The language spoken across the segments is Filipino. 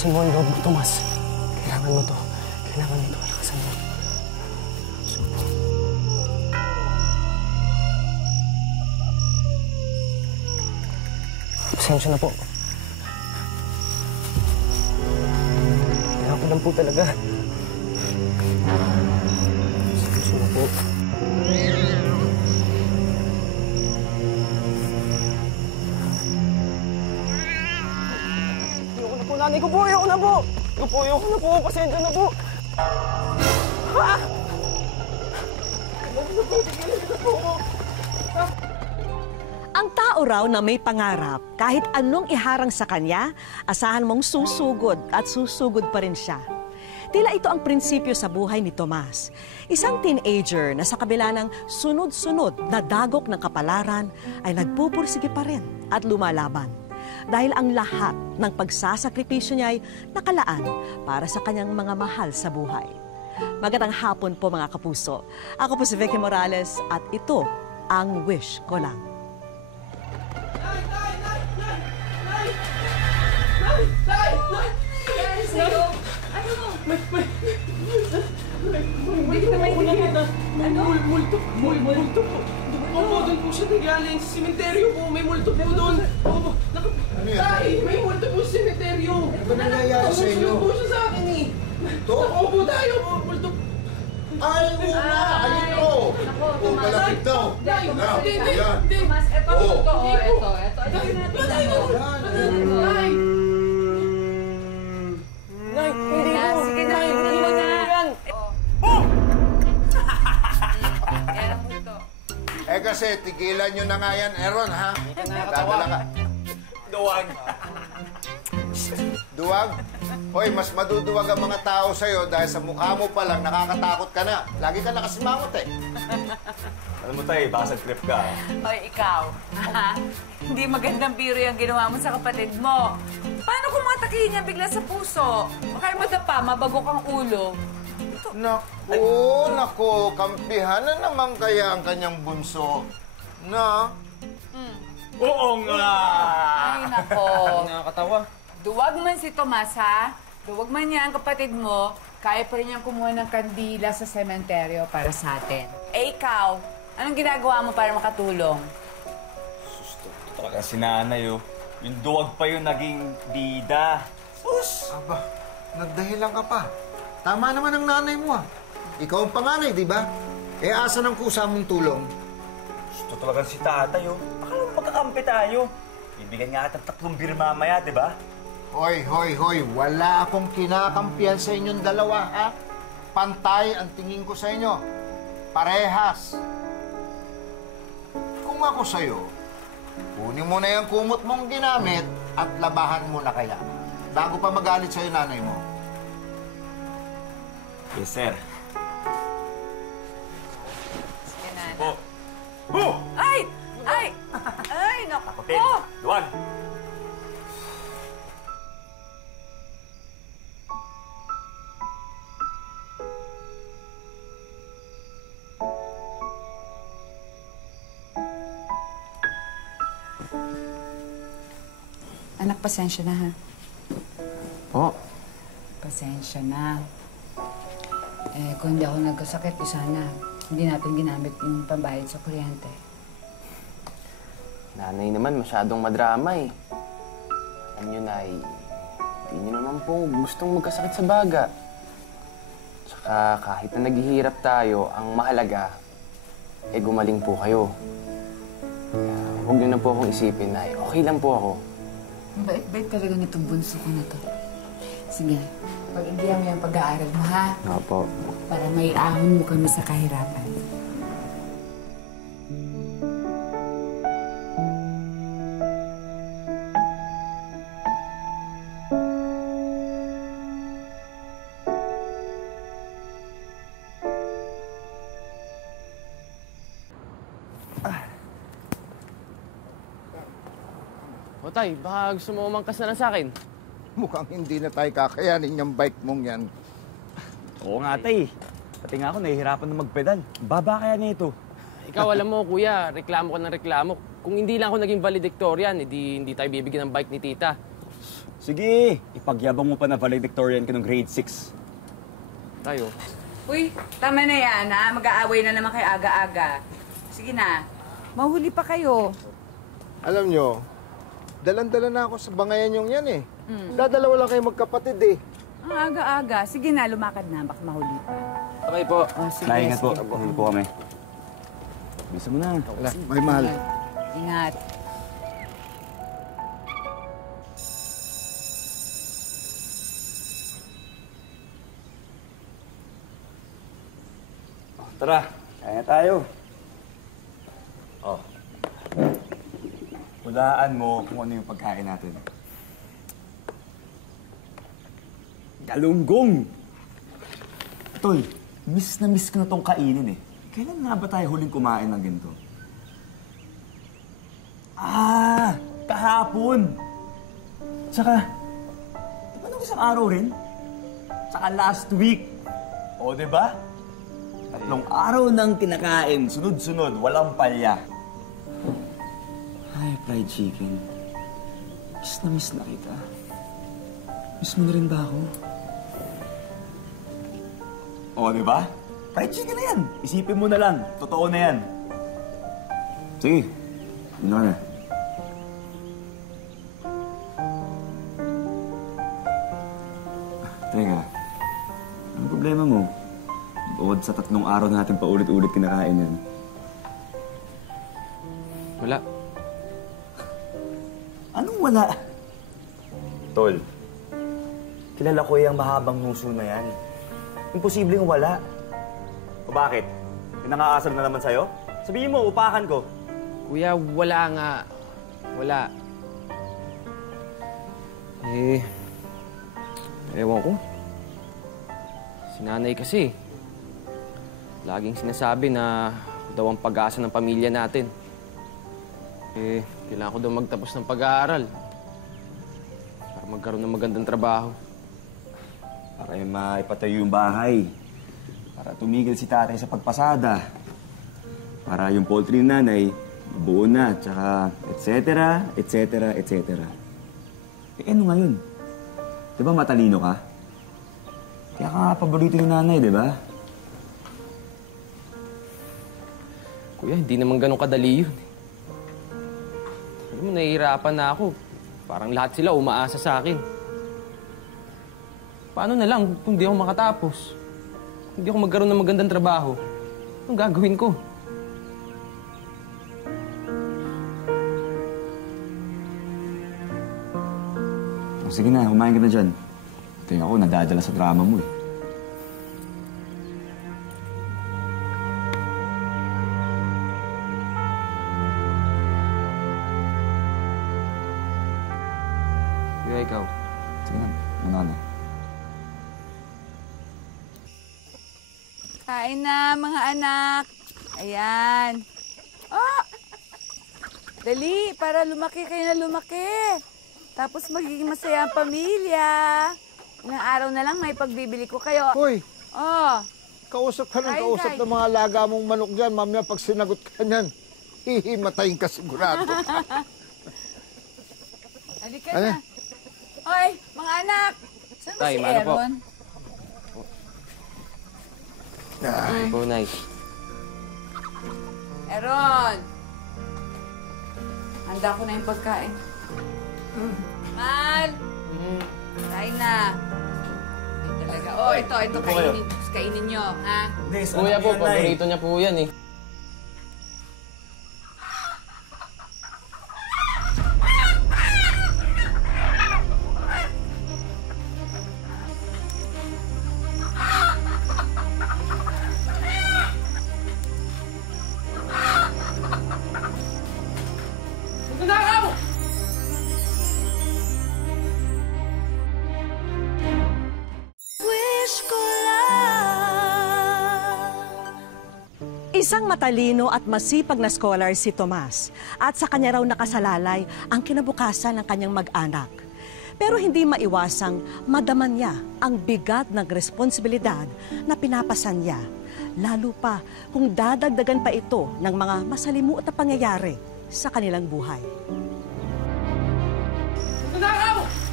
Lakasan mo ang loob mo, Tomas. Kailangan mo to. Kailangan mo to. Lakasan mo. Pasensya na po. Kailangan ko lang po talaga. Pasensya na po. Ayoko na po, nanay ko po. Ayoko na po. Ayoko na po. Pasensya na po. Ha? Ayoko na po. Tigilan na po. Ang tao raw na may pangarap, kahit anong iharang sa kanya, asahan mong susugod at susugod pa rin siya. Tila ito ang prinsipyo sa buhay ni Tomas. Isang teenager na sa kabila ng sunod-sunod na dagok ng kapalaran ay nagpupursige pa rin at lumalaban. Dahil ang lahat ng pagsasakripisyo niya ay nakalaan para sa kanyang mga mahal sa buhay. Magandang hapon po mga kapuso. Ako po si Vicky Morales at ito ang Wish Ko Lang. Multo po. Opo, doon po siya nagaling. Sa simenteryo po, may multo po doon. Opo, Tay, may multo po sa simenteryo. Ano nangyayari sa inyo? Tumusunod po siya sa akin eh. Ito? Opo tayo, multo. Ay, una! Ayun o! O, malapit daw. Hindi. Mas, ito, ito. Tay, hindi po. Sige na, hindi mo na. Yan ang multo. Kasi tigilan nyo na nga yan, Aaron, ha? Dadala ka. Duwag. Duwag? Hoy, mas maduduwag ang mga tao sa'yo dahil sa mukha mo pa lang nakakatakot ka na. Lagi ka nakasimangot eh. Alam mo tayo, baka sa trip ka. Hoy, ikaw. Hindi magandang biro yung ginawa mo sa kapatid mo. Paano kung matakihin niya bigla sa puso? Baka madapa, mabagok ang ulo. Naku, kampihan na naman kaya ang kanyang bunso. Na? Oo nga! Ay, nako. Nakakatawa. Duwag man si Tomas, ha? Duwag man niya ang kapatid mo, kaya pa rin niyang kumuha ng kandila sa sementeryo para sa atin. Eh, ikaw, anong ginagawa mo para makatulong? Susto, talaga si nanay, oh. Yung duwag pa yung naging bida. Sus! Aba, nagdahilan ka pa. Tama naman ang nanay mo, ah. Ikaw ang panganay, di ba? Asa ng kusa mong tulong? Susto talaga si tatay, oh. Akala mo magkakampi tayo. Bibigyan nga at 3 beer mamaya, di ba? Hoy. Wala akong kinakampihan sa inyong dalawa, ha? Pantay ang tingin ko sa inyo. Parehas. Kung ako sa'yo, kunin mo na yung kumot mong ginamit at labahan mo na kaya. Bago pa magalit sa'yo nanay mo. Yes, sir. Sige na. Po. Oh! Ay! Naku. Takutin. Duwag! Anak, pasensya na, ha? Po. Pasensya na. Kung hindi ako nagkasakit, sana hindi natin ginamit yung pambayad sa kuryente. Nanay naman, masyadong madrama eh. Alam nyo, Nay, hindi nyo naman po gustong magkasakit sa baga. Tsaka kahit na naghihirap tayo, ang mahalaga, gumaling po kayo. Kaya huwag nyo na po akong isipin, Nay. Okay lang po ako. Ang bait-bait talaga nitong bunso ko na to. Sige, pag-indihan mo yung pag-aaral mo, ha? Opo. Para may ahon mo kami sa kahirapan. O tay, baka gusto mo umangkas na lang sa akin. Mukhang hindi na tayo kakayanin yung bike mong yan. Oo nga, tay. Pati nga ako, nahihirapan na magpedal. Baba kaya nito. Ikaw, alam mo, kuya, reklamo ka ng reklamo. Kung hindi lang ako naging valedictorian, hindi tayo bibigyan ng bike ni tita. Sige, ipagyabang mo pa na valedictorian ka ng grade 6. Tayo. Uy, tama na yan, ha? Mag-aaway na naman kayo aga-aga. Sige na. Mahuli pa kayo. Alam nyo, dalan-dala na ako sa bangayan yung yan eh. Dadalawa lang kayo magkapatid eh. Ang aga-aga. Sige na, lumakad na. Baka mahuli pa. Okay po. Oh, sige, Naingat po. sige. Mahuli po kami. Bisa mo na. May mahal. Ingat. Tara, kaya tayo. Oh. Hulaan mo kung ano yung pagkain natin. Galunggong! Tol, miss na miss ko na tong kainin eh. Kailan nga ba tayo huling kumain ng ganito? Ah! Kahapon! Tsaka, di ba nung isang araw rin? Tsaka last week. O, di ba? 3 araw nang kinakain, sunod-sunod, walang palya. Ay, fried chicken. Miss na kita. Miss mo na rin ba ako? O, di ba? Fried chicken na yan. Isipin mo na lang. Totoo na yan. Sige. Ano ka na? Teka. Anong problema mo? Bukod sa 3 araw natin paulit-ulit kinakain yan. Wala. Anong wala? Tol, kilala ko yung mahabang nguso na yan. Imposibleng wala. O bakit? Pinangaasar na naman sa'yo? Sabihin mo, upakan ko. Kuya, wala nga. Wala. Eh, ewan ko. Si nanay kasi, laging sinasabi na daw ang pag-asa ng pamilya natin. Eh, kailangan ko daw magtapos ng pag-aaral para magkaroon ng magandang trabaho. Para yung maipatayo yung bahay. Para tumigil si tatay sa pagpasada. Para yung poultry ng nanay, mabuo na, tsaka etc. Eh, ano ngayon? Di ba matalino ka? Kaya ka nga paborito yung nanay, di ba? Kuya, hindi naman ganun kadali yun. Alam mo, nahihirapan na ako. Parang lahat sila umaasa sa akin. Paano na lang kung di ako makatapos? Hindi ako magkaroon ng magandang trabaho. Anong gagawin ko? O, sige na, humain ka na dyan. Tingnan ako, nadadala sa drama mo eh. Kuya, ikaw. Sige na, muna ka na. Kain na, mga anak. Ayan. Oh! Dali, para lumaki kayo na lumaki. Tapos magiging masaya ang pamilya. Ilang araw na lang may pagbibili ko kayo. Hoy, Oh, kausap ka ng Kain, kausap kain. ng mga alaga mong manok dyan. Mamaya pag sinagot ka niyan, hihimatayin ka sigurado. halika Ano? na. Hoy, mga anak. Saan ba Tay, si mano po? Aaron? Po, Nay. Aaron! Handa ko na yung pagkain. Mal! Kain na. Ay, talaga. Oh, ito kainin nyo, ha? Kuya po, paborito niya po yan eh. Isang matalino at masipag na scholar si Tomas at sa kanya raw nakasalalay ang kinabukasan ng kanyang mag-anak. Pero hindi maiwasang madaman niya ang bigat ng responsibilidad na pinapasan niya, lalo pa kung dadagdagan pa ito ng mga masalimuot na pangyayari sa kanilang buhay.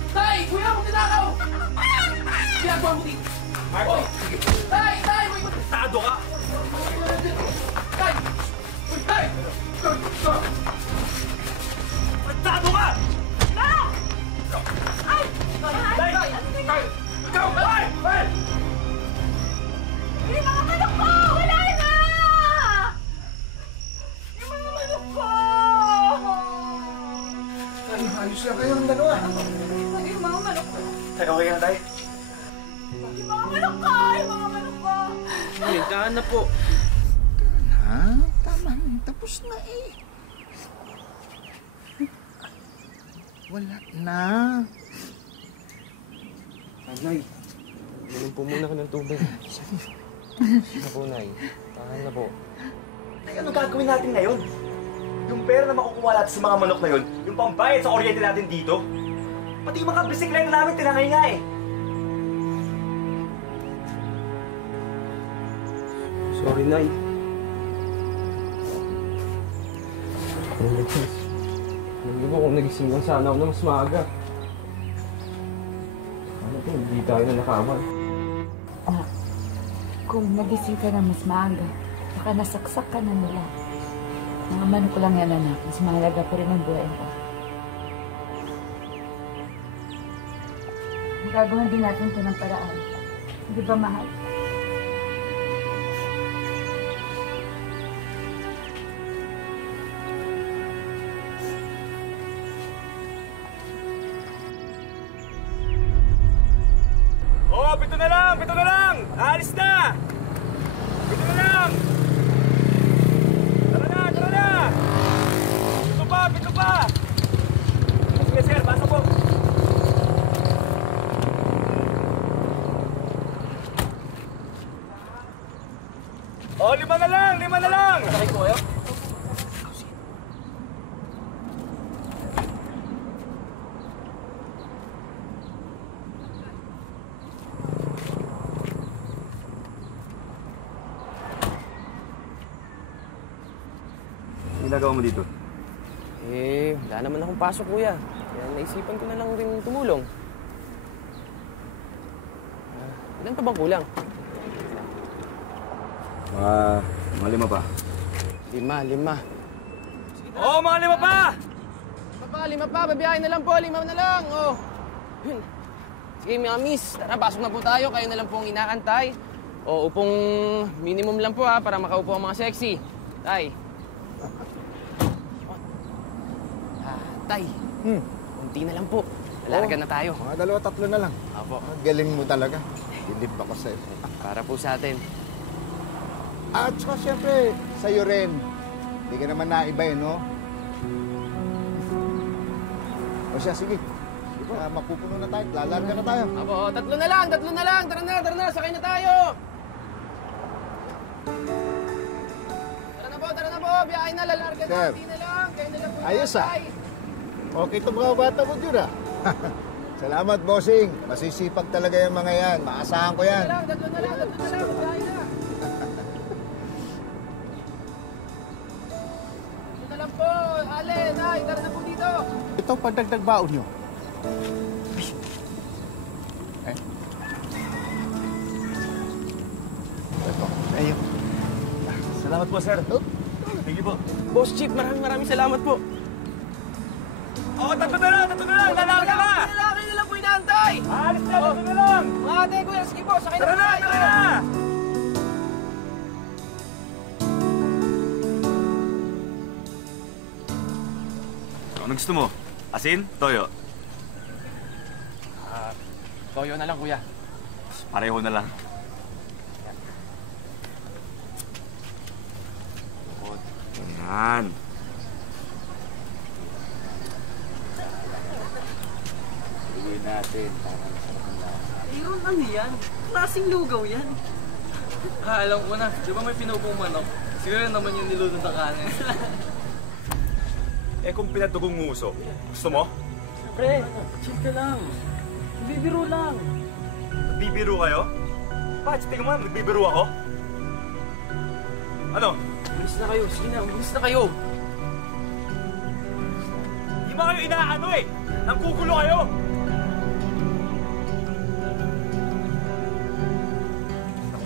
Tay! Kuya, kung tinakaw! Ginagawa mo dito! Oy! Tay! Tay! May matado ka! Tay! Uy, Tay! Matado ka! Ay! Tay! Tay! Ikaw! Tay! Tay! Yung mga manok ko! Wala na! Yung mga manok ko! Ay, ayos na kayong dalawa. Yung mga manok ko! Tay, okay ka na, Tay? Yung mga manok ko! Yung mga manok ko! Ay, daan na po. Ha? Tama na. Tapos na eh. Wala na. Nay, ganun po muna ka ng tubig. Sige po, Nay. Tahan na po. Tay, ano gagawin natin ngayon? Yung pera na makukuha natin sa mga manok na yun, yung pambayad sa kuryente natin dito, pati yung mga bisikleta namin tinangay nga eh. Sorry, Nay. Hindi mo kung nagising lang sana ako na mas maaga. Ano po, hindi tayo na nakawan. Anak, kung nagising ka na mas maaga, baka nasaksak ka na nila. Mga manok ko lang yan, anak. Mas mahalaga pa rin ang buhay ko. Magagawan din natin ito ng paraan. Hindi ba, mahal? Oh, pito na lang! Pito na lang! Aalis na! Pito na lang! Tara na! Tara na! Pito pa! Pito pa! Sige, sir. Basa po. Oh, 5 na lang! 5 na lang! Sakay ko kayo? Ginagawa mo dito? Eh, wala naman akong pasok, kuya. Kaya naisipan ko na lang rin tumulong. Ilan pa bang kulang? Mga 5 pa. 5. Oh, mga 5 pa! 5 pa. Babiyahin na lang po. 5 na lang. Oh. Yun. Sige, mga miss. Tara, pasok na po tayo. Kayo na lang po ang inaantay. O, upong minimum lang po ha, para makaupo ang mga sexy. Tay. Tay. Kunti na lang po. Lalarga na tayo. Mga 2-3 na lang. Apo. Ang galing mo talaga. Bilib ako sa'yo. Para po sa atin. At saka siyempre, sa'yo rin. Hindi ka naman naiba eh, no? O siya, sige. Mapupuno na tayo. Lalarga na tayo. Apo, 3 na lang. Tara na. Sakay na tayo. Tara na po. Biyahe na. Lalarga na. Sir. Kunti na lang. Kayo na lang po. Ayos, ah. tay. Okay ito mga bata mo, Jura. Salamat, bossing. Masisipag talaga yung mga yan. Maasahan ko yan. Tatlo na lang. Biyahe na. Ito na lang po. Ale, Nay, tara na po dito. Ito, pagdagdag baon nyo. Ito. Ayun. Salamat po, sir. Thank you po. Boss Chief, maraming salamat po. Oh, 3 na lang! Lalarga na! Lalaki na lang po inaantay. Alis na! 3 na lang! Mga ate, kuya, sige po. Sakay na Tara po na! tayo. Tara na! Ano gusto mo? Asin? Toyo? Toyo na lang, kuya. Pareho na lang. Yan. Bigyan natin. Ayun, ano yan? Klaseng lugaw yan. Alam ko na, di ba may pinupong manok? Siguro naman yung nilulong na kanin. Eh kung pinatugong nguso, gusto mo? Pre, chill ka lang. Bibiro lang. Nagbibiro kayo? Bakit? Tingnan mo, nagbibiro ako? Ano? Umalis na kayo. Sige na, umalis na kayo. Di ba kayo inaano eh? Nanggugulo kayo?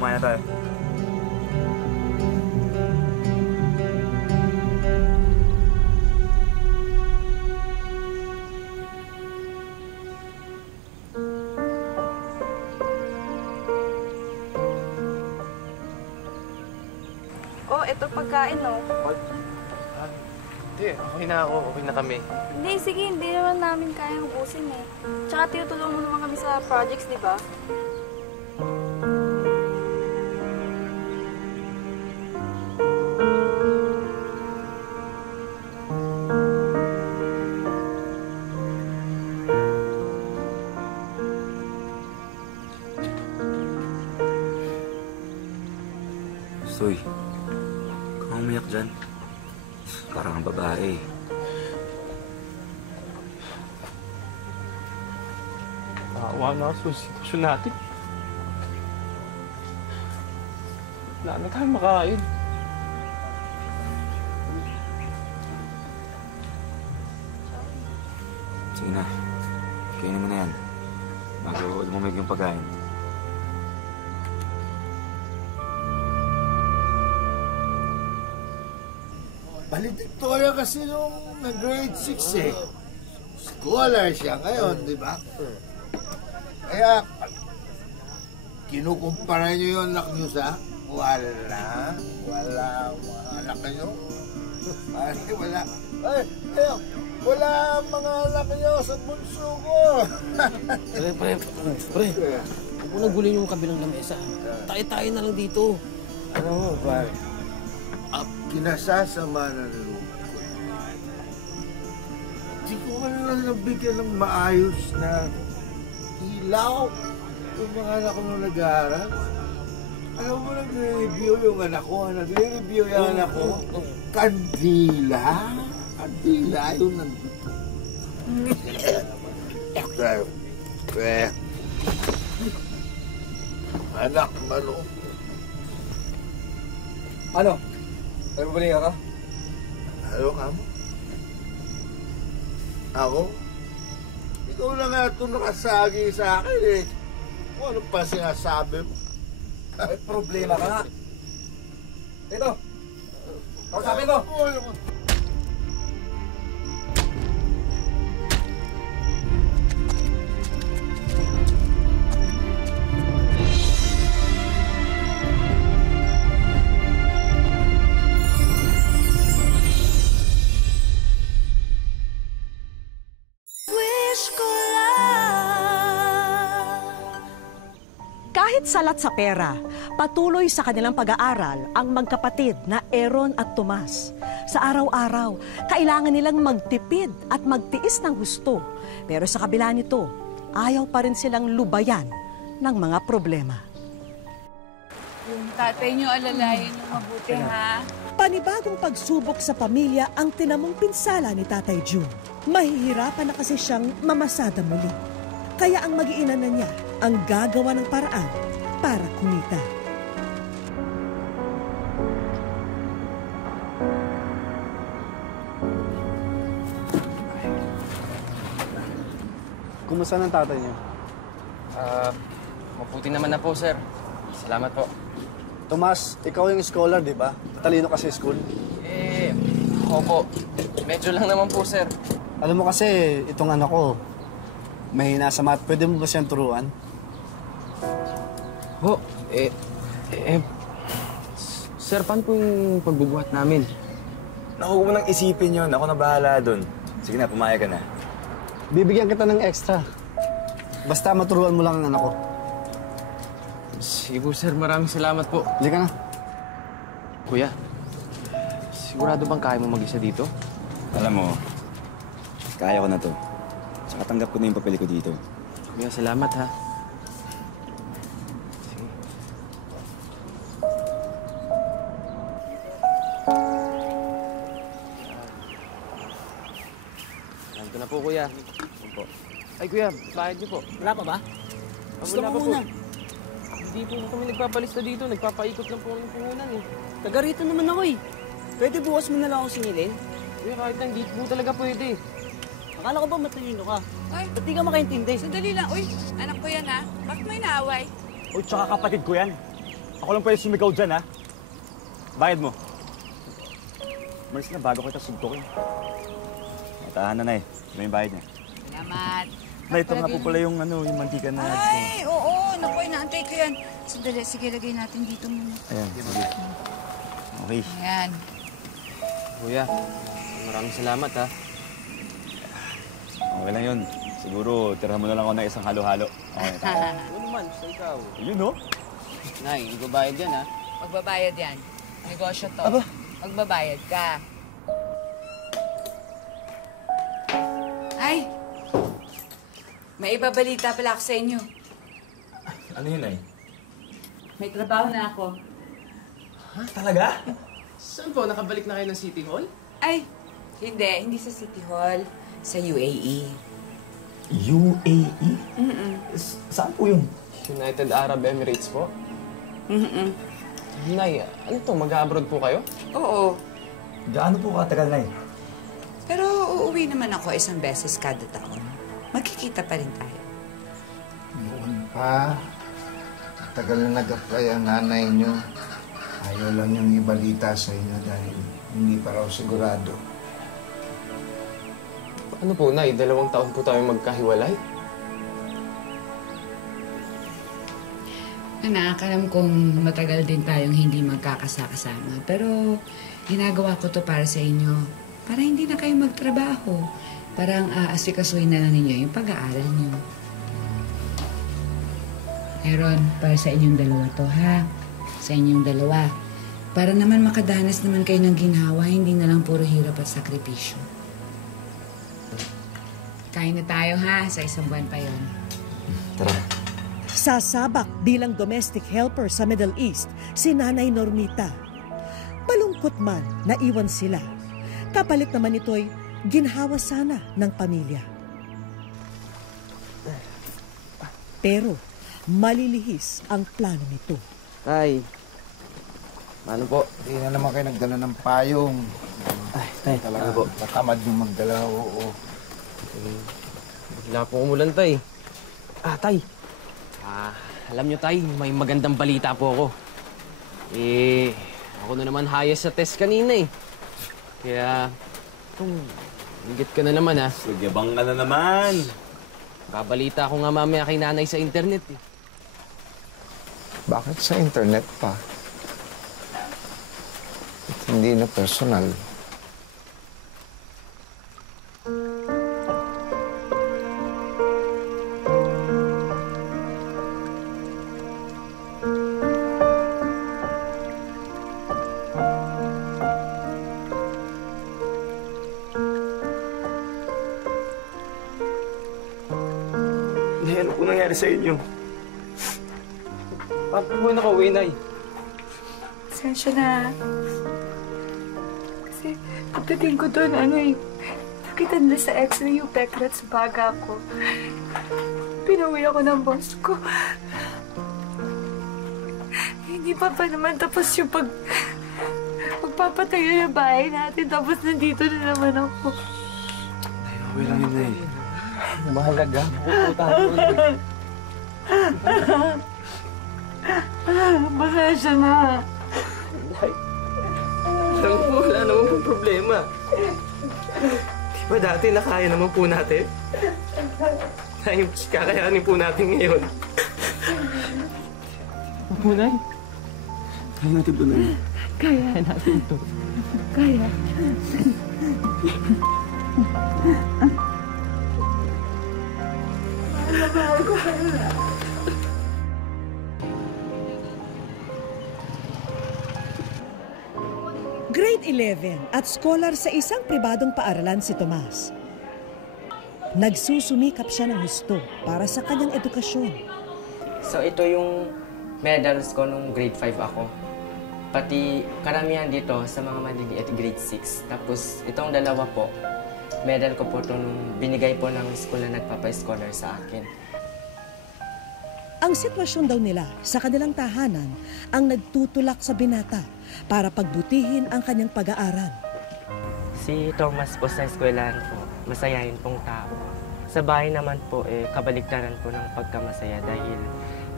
kumain na tayo. Oh, ito pagkain, no? Hindi, okay na ako. Okay na kami. Hindi, sige, hindi naman namin kayang ubusin eh. Tsaka tinutulungan mo naman kami sa projects, di ba? Soy, huwag kang umiyak dyan. Parang ang babae. Nakawa na ako sa sitwasyon natin. Wala na tayong makain. Sige na, kainin mo na yan. Bago lumamig yung pagkain. Valedictorian kasi nung nag-grade 6 eh. Scholar siya ngayon, di ba? Kaya, kinukumpara niyo yung anak niyo sa? Wala mga anak niyo. Wala. Wala mga anak niyo sa bunso ko. Pre. Huwag mo nagulin yung kabilang lamesa. Tayo-tayo na lang dito. Ano mo, pare? Kinasasama na loob ko. Di ko man lang nabigyan ng maayos na ilaw yung mga anak ko nung nag-aaral. Alam mo, nagre-review yung anak ko. Nagre-review yung anak ko. Kandila. Kandila yun nandito. Anak, malo. Ano? Ay, babalik ka? Ano ka mo? Ako? Ikaw na nga ito nakasagi sa akin eh. Kung ano pa sinasabi mo? May problema ka nga. Ito. Kausapin ko. Kahit salat sa pera, patuloy sa kanilang pag-aaral ang magkapatid na Aaron at Tomas. Sa araw-araw, kailangan nilang magtipid at magtiis ng gusto. Pero sa kabila nito, ayaw pa rin silang lubayan ng mga problema. Yung tatay niyo, alalayan niyo mabuti, ha? Panibagong pagsubok sa pamilya ang tinamong pinsala ni Tatay June. Mahihirapan na kasi siyang mamasada muli. Kaya ang mag-iina na niya ang gagawa ng paraan para kumita. Kumusta ng tatay niyo? Mabuti naman na po, sir. Salamat po. Tomas, ikaw yung scholar, di ba? Talino ka sa school. Opo. Medyo lang naman po, sir. Alam mo kasi, itong anak ko, mahina sa math. Pwede mo ba siyang turuan? Sir, paano po yung pagbubuhat namin? Naku, huwag mo nang isipin yun. Ako na bahala dun. Sige na, pumayag ka na. Bibigyan kita ng extra. Basta maturuan mo lang ang anak ko. Sige po, sir. Maraming salamat po. Hindi ka na. Kuya, sigurado bang kaya mo mag-isa dito? Alam mo, kaya ko na to. Tsaka tanggap ko na yung papel ko dito. Kuya, salamat ha. Sige. Nandito na po, kuya. Po. Ay, kuya, bayad niyo po. Wala pa ba? Gusto mo muna. Hindi po kami nagpapalista dito. Nagpapaikot lang po ng puhunan eh. Taga rito naman ako eh. Pwede bukas mo na lang ako singilin? Kuya, kahit nang di po talaga pwede. Akala ko ba matalino ka? Ay, Ba't di ka makaintindi? sandali lang. Uy, anak ko yan, ha? Bakit may naaway? O tsaka kapatid ko yan. Ako lang pwede sumigaw dyan, ha? Bayad mo. Maris na, bago kita suntukin. Matahan na, Nay. May bayad niya. Salamat. Nay, ito nga po pala yung, yung mantika na... Ay, oo. Naku, inaantay ko yan. Sandali, sige, lagay natin dito muna. Ayan, sige. Okay. Ayan. Kuya, maraming salamat ha. Okay lang yun. Siguro, tirahan mo na lang ako ng isang halo-halo. Okay. Ano naman, sa ikaw. Yun, no? Nay, ibabayad yan ha. Magbabayad yan. Negosyo to. Aba. Magbabayad ka. Ay! May ibabalita pala ako sa inyo. Ano yun, Nay? May trabaho na ako. Ha? Talaga? Saan po? Nakabalik na kayo ng City Hall? Ay! Hindi sa City Hall. Sa UAE. UAE? Saan po yun? United Arab Emirates po? Nay, ano to? Mag-abroad po kayo? Oo. Gaano po katagal, Nay? Pero uuwi naman ako isang beses kada taon. Magkikita pa rin tayo. Noon pa, tagal na nag-apply ang nanay niyo. Ayaw lang niyong ibalita sa inyo dahil hindi pa raw sigurado. Ano po, Nay? 2 taon po tayo magkahiwalay? Anak, alam kong matagal din tayong hindi magkakasama. Pero ginagawa ko to para sa inyo. Para hindi na kayo magtrabaho. Parang aasikasuhin na lang ninyo yung pag-aaral niyo. Aaron, para sa inyong dalawa to, ha? Sa inyong dalawa. Para naman makadanas naman kayo ng ginhawa, hindi na lang puro hirap at sakripisyo. Kain na tayo, ha? Sa isang buwan pa yon. Tara. Sasabak bilang domestic helper sa Middle East si Nanay Normita. Malungkot man, naiwan sila. Kapalit naman ito'y ginhawa sana ng pamilya. Pero malilihis ang plano nito. Tay, ano po? Hindi na naman kayo nagdala ng payong. Ay, Tay, Talaga ano po? tatamad yung magdala, oo. Bigla po umulan, Tay. Tay. Alam nyo, Tay, may magandang balita po ako. Ako na naman highest sa test kanina eh. Kaya, higit ka na naman ha. Magyabang ka na naman. Babalita ko nga mamaya kay nanay sa internet eh. Bakit sa internet pa? At hindi na personal. Nay, ano po nangyari sa inyo? Paano po nakauwi, Nay? Sensya na. Kasi pagdating ko doon, nakita nila sa x-ray yung peklat sa baga ko. Pinuwi ako ng boss ko. Hindi pa naman tapos yung magpapatayo ng bahay natin. Tapos nandito na naman ako. Okay lang yun, Nay. Mahalaga. Pupuntahan ko ulit. Pasensya na. Nay, alam ko wala naman pong problema. Di ba dati nakaya naman po natin? Nay, kakayanin po natin ngayon. Opo, Nay. Kaya natin po, Nay. Kaya natin to. Kaya. Mahal ko pala. Grade 11 at scholar sa isang pribadong paaralan si Tomas. Nagsusumikap siya ng husto para sa kanyang edukasyon. So ito yung medals ko nung grade 5 ako. Pati karamihan dito sa mga maliliit grade 6. Tapos itong dalawa po, medal ko po ito nung binigay po ng school na nagpapa-scholar sa akin. Ang sitwasyon daw nila sa kanilang tahanan ang nagtutulak sa binata para pagbutihin ang kanyang pag-aaral. Si Thomas po sa eskwelahan po, masayahin pong tao. Sa bahay naman po, kabaligtaran po ng pagkamasaya dahil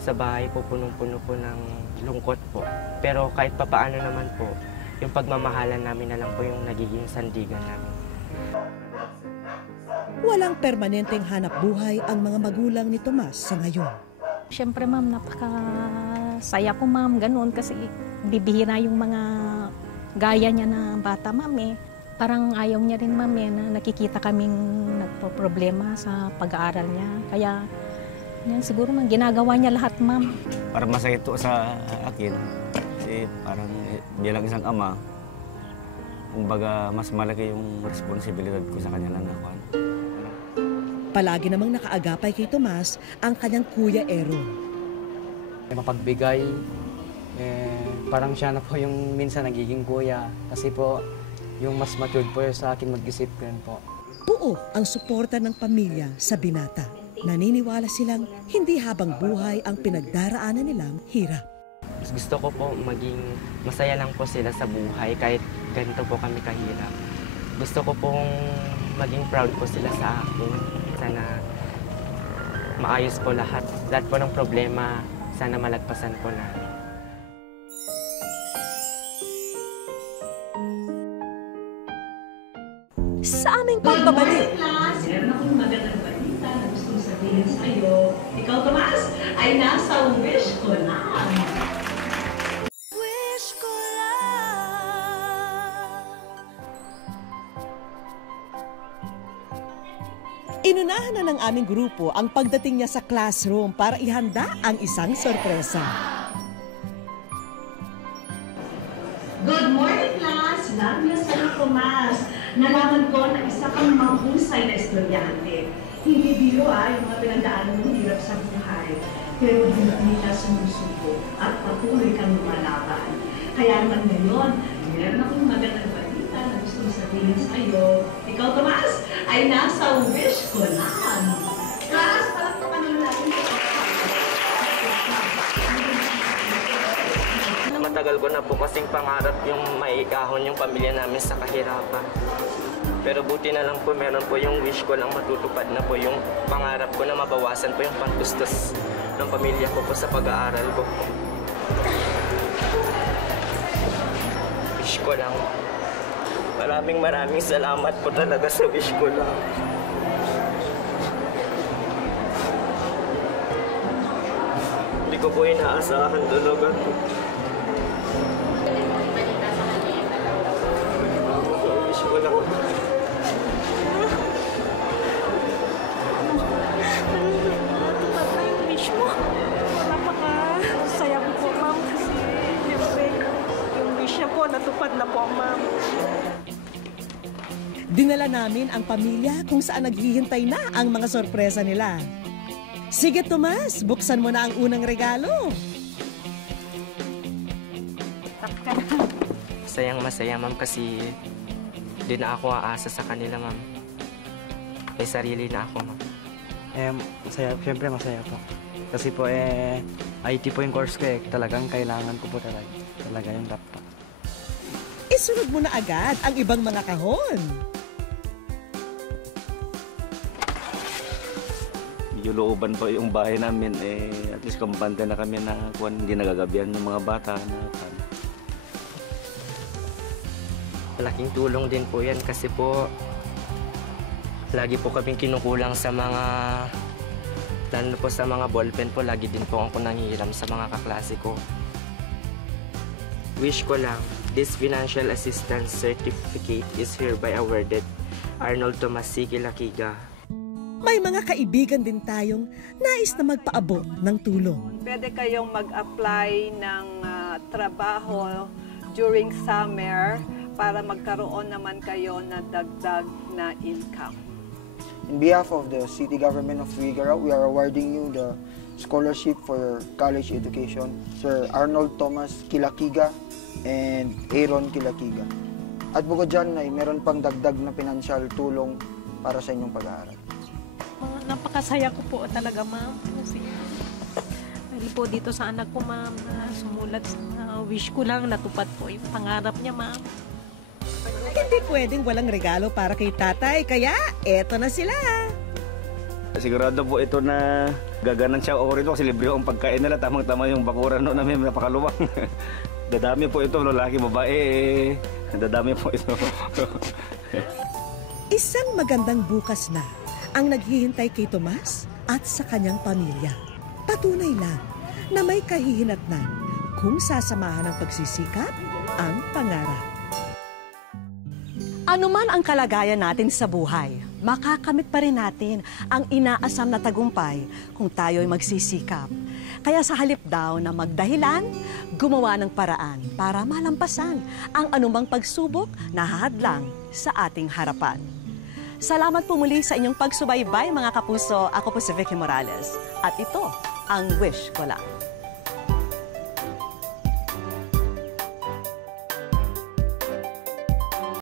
sa bahay po punong-puno po ng lungkot po. Pero kahit papaano naman po, yung pagmamahalan namin na lang po yung nagiging sandigan namin. Walang permanenteng hanap buhay ang mga magulang ni Tomas sa ngayon. Siyempre ma'am, napakasaya ko ma'am, ganoon kasi bibihira yung mga gaya niya na bata ma'am eh. Parang ayaw niya rin ma'am eh, na nakikita kaming nagpo-problema sa pag-aaral niya. Kaya yan, siguro ma'am, ginagawa niya lahat ma'am. Parang masaya ito sa akin. Kasi parang bilang isang ama, kumbaga mas malaki yung responsibilidad ko sa kanya lang ako. Palagi namang nakaagapay kay Tomas ang kanyang kuya Aaron. Mapagbigay, parang siya na po yung minsan nagiging kuya. Kasi po, yung mas matured po sa akin mag-isip ko yun po. Buo ang suporta ng pamilya sa binata. Naniniwala silang hindi habang buhay ang pinagdaraanan nilang hirap. Gusto ko po maging masaya lang po sila sa buhay kahit ganito po kami kahirap. Gusto ko pong maging proud po sila sa akin. Sana maayos po lahat. Lahat po ng problema, sana malagpasan po namin. Sa aming pagbabalik, meron akong magandang balita na gustong sabihin sa iyo. Ikaw, Tomas, ay nasa wish ko lang. Wish ko lang. Inunahan na ng aming grupo ang pagdating niya sa classroom para ihanda ang isang sorpresa. Good morning, class! Love you sa Tomas. Nalaman ko na isa kang mahusay na estudyante. Hindi biro yung mga pinagdaanan mong hirap sa buhay. Pero hindi ka sumusuko at patuloy kang lumalaban. Kaya naman ngayon, meron akong magandang balita na gustong sabihin sa iyo. Ikaw, Tomas, ay nasa wish ko lang. Class, palakpakan naman natin ito. Matagal ko na po kasing pangarap yung maikahon yung pamilya namin sa kahirapan. Pero buti na lang po, meron po yung wish ko lang matutupad na po yung pangarap ko na mabawasan po yung pangtustos ng pamilya ko po sa pag-aaral ko. Wish ko lang. Maraming salamat po talaga sa wish ko lang. Hindi ko po inaasahan talaga. Wish ko lang. Natupad na po, ma'am. Dinala namin ang pamilya kung saan naghihintay na ang mga sorpresa nila. Sige, Tomas, buksan mo na ang unang regalo. Masayang-masaya, ma'am, kasi di na ako aasa sa kanila, ma'am. May sarili na ako, ma'am. Masaya, siyempre masaya po. Kasi po, IT po yung course ko talagang kailangan ko po talaga yung laptop. Isunod mo na agad ang ibang mga kahon. Medyo looban po yung bahay namin, at least kampante na kami na hindi nagagabihan ng mga bata. Malaking tulong din po yan kasi po lagi po kaming kinukulang sa mga, lalo po sa mga ballpen po, lagi din po ako nanghihiram sa mga kaklase ko. Wish ko lang, this financial assistance certificate is hereby awarded Arnold Tomas C. Kilakiga. May mga kaibigan din tayong nais na magpaabot ng tulong. Pwede kayong mag-apply ng trabaho during summer para magkaroon naman kayo na dagdag na income. In behalf of the City Government of Tuguegarao, we are awarding you the scholarship for your college education, Sir Arnold Tomas Kilakiga and Aaron Kilakiga. At bukod dyan ay meron pang dagdag na financial tulong para sa inyong pag-aaral. Napakasaya ko po talaga, ma'am. Kasi dahil po dito sa anak ko, ma'am, na sumulat sa wish ko lang, natupad po yung pangarap niya, ma'am. Hindi pwedeng walang regalo para kay tatay, kaya eto na sila. Sigurado po ito na gaganan siya ako rito kasi libre ang pagkain nila. Tamang-tama yung bakuran no, namin napakaluwang. Dadami po ito, lalaki, babae. Dadami po ito. Isang magandang bukas na ang naghihintay kay Tomas at sa kanyang pamilya. Patunay lang na may kahihinatnan kung sasamahan ng pagsisikap ang pangarap. Ano man ang kalagayan natin sa buhay, makakamit pa rin natin ang inaasam na tagumpay kung tayo'y magsisikap. Kaya sa halip daw na magdahilan, gumawa ng paraan para malampasan ang anumang pagsubok na hahadlang sa ating harapan. Salamat po muli sa inyong pagsubaybay mga kapuso. Ako po si Vicky Morales at ito ang Wish Ko Lang.